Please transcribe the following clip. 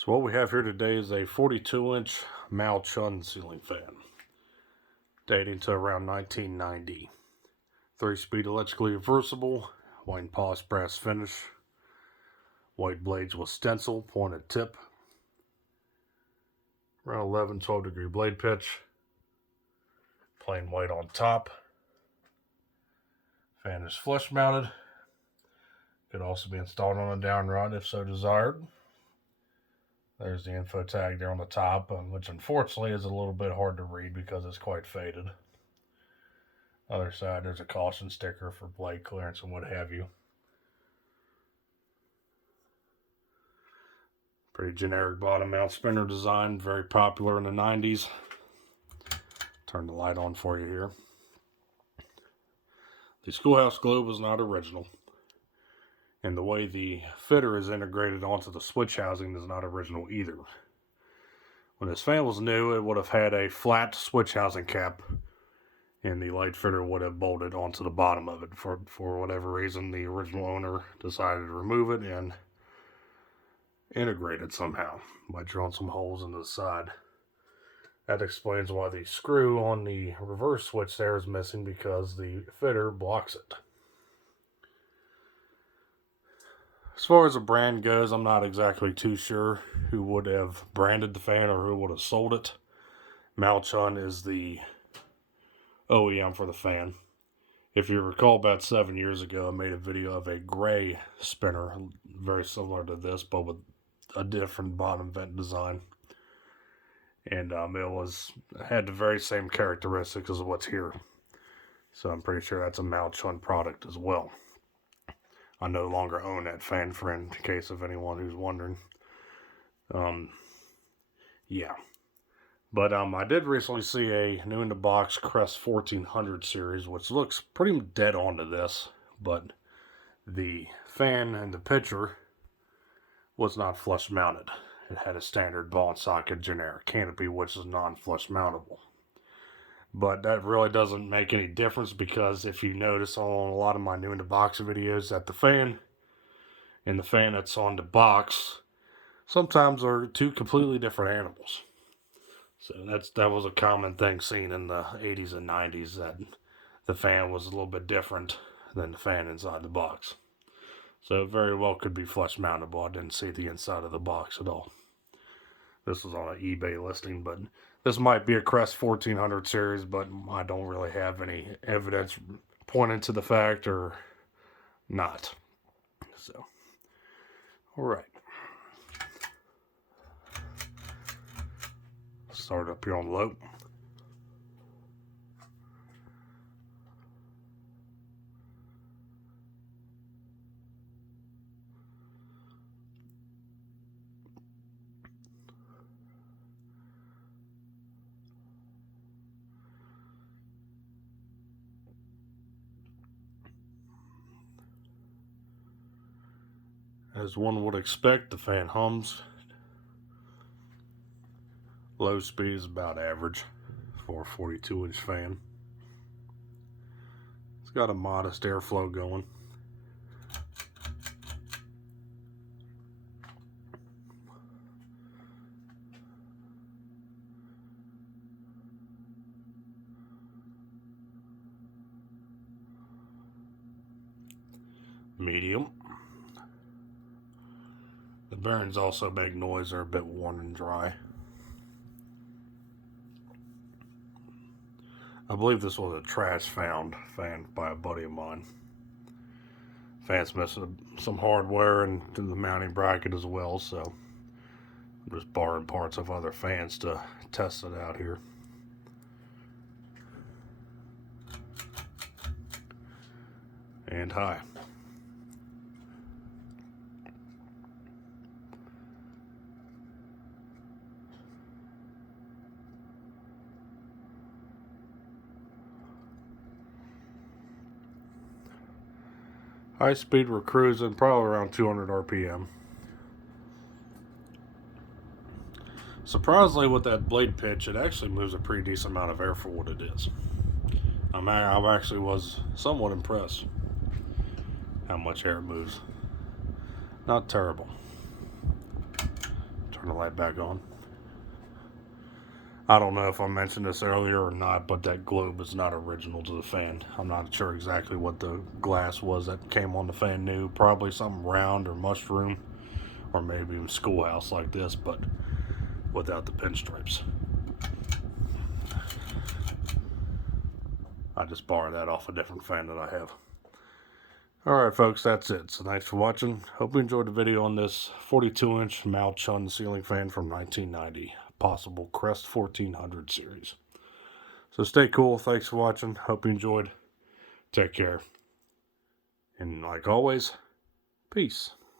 So what we have here today is a 42-inch Mau Chun ceiling fan, dating to around 1990. 3-speed electrically reversible, white and polished brass finish, white blades with stencil, pointed tip, around 11-12 degree blade pitch, plain white on top. Fan is flush mounted. Could also be installed on a down rod if so desired. There's the info tag there on the top, which unfortunately is a little bit hard to read because it's quite faded. Other side, there's a caution sticker for blade clearance and what have you. Pretty generic bottom mount spinner design, very popular in the 90s. Turn the light on for you here. The Schoolhouse Globe is not original, and the way the fitter is integrated onto the switch housing is not original either. When this fan was new, it would have had a flat switch housing cap, and the light fitter would have bolted onto the bottom of it. For whatever reason, the original owner decided to remove it and integrate it somehow by drilling some holes into the side. That explains why the screw on the reverse switch there is missing, because the fitter blocks it. As far as the brand goes, I'm not exactly too sure who would have branded the fan or who would have sold it. Mau Chun is the OEM for the fan. If you recall, about 7 years ago, I made a video of a gray spinner, very similar to this, but with a different bottom vent design. And it had the very same characteristics as what's here. So I'm pretty sure that's a Mau Chun product as well. I no longer own that fan, in case of anyone who's wondering. Yeah. But I did recently see a new in the box Crest 1400 series, which looks pretty dead on to this, but the fan in the picture was not flush mounted. It had a standard ball and socket generic canopy, which is non-flush mountable. But that really doesn't make any difference, because if you notice on a lot of my new in the box videos, that the fan and the fan that's on the box sometimes are two completely different animals. So that was a common thing seen in the 80s and 90s, that the fan was a little bit different than the fan inside the box. So it very well could be flush mountable. I didn't see the inside of the box at all. This was on an eBay listing, but this might be a Crest 1400 series, but I don't really have any evidence pointing to the fact or not. So, all right. Start up here on low. As one would expect, the fan hums. Low speed is about average for a 42-inch fan. It's got a modest airflow going. Medium. The bearings also make noise. They're a bit worn and dry. I believe this was a trash fan by a buddy of mine. Fan's missing some hardware and the mounting bracket as well, so I'm just borrowing parts of other fans to test it out here. And high. High speed, we're cruising probably around 200 RPM. Surprisingly, with that blade pitch, it actually moves a pretty decent amount of air for what it is. I actually was somewhat impressed how much air it moves. Not terrible. Turn the light back on. I don't know if I mentioned this earlier or not, but that globe is not original to the fan. I'm not sure exactly what the glass was that came on the fan new. Probably something round or mushroom, or maybe even schoolhouse like this, but without the pinstripes. I just borrowed that off a different fan that I have. Alright folks, that's it. So thanks for watching. Hope you enjoyed the video on this 42-inch Mau Chun ceiling fan from 1990. Possible Crest 1400 series. So stay cool. Thanks for watching. Hope you enjoyed. Take care. And like always, peace.